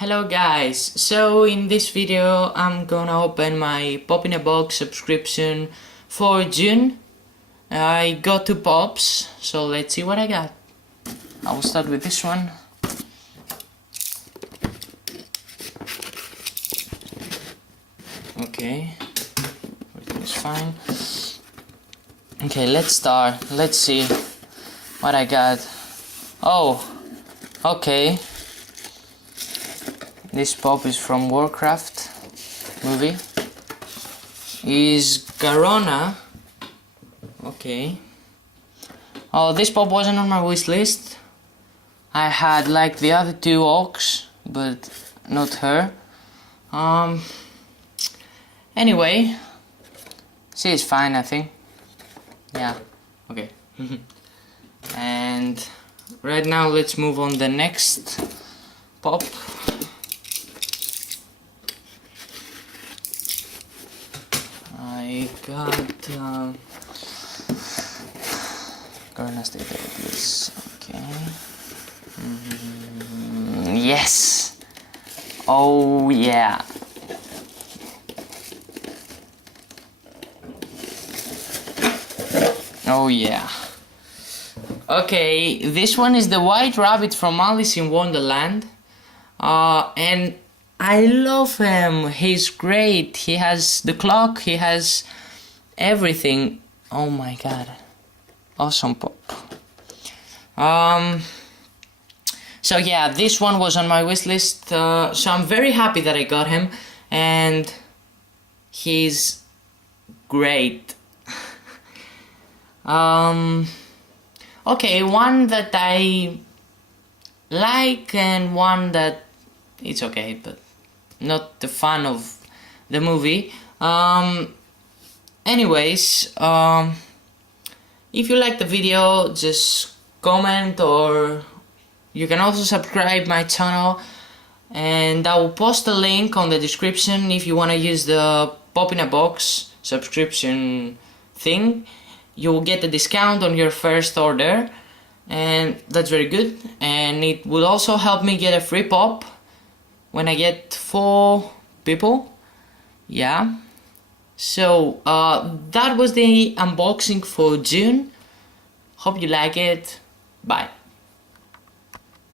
Hello guys, so in this video I'm gonna open my Pop in a Box subscription for June. I got 2 pops, so let's see what I got. I will start with this one. Okay, everything is fine. Okay, let's start. Let's see what I got. Oh, okay. This pop is from Warcraft movie. Is Garona. Okay. Oh, this pop wasn't on my wish list. I had like the other 2 orcs, but not her. Anyway, she is fine, I think. Yeah. Okay. And right now let's move on the next pop. I got gonna stay there, please. Okay. Yes. Oh yeah. Oh yeah. Okay, this one is the White Rabbit from Alice in Wonderland, and I love him. He's great. He has the clock, he has everything. Oh my god. Awesome pop. So yeah, this one was on my wish list, so I'm very happy that I got him, and he's great. Okay, one that I like and one that it's okay, but not the fan of the movie. Anyways, if you like the video, just comment, or you can also subscribe my channel, and I will post a link on the description if you want to use the Pop in a Box subscription thing. You will get a discount on your first order, and that's very good, and it will also help me get a free pop when I get 4 people. Yeah, so that was the unboxing for June. Hope you like it. Bye.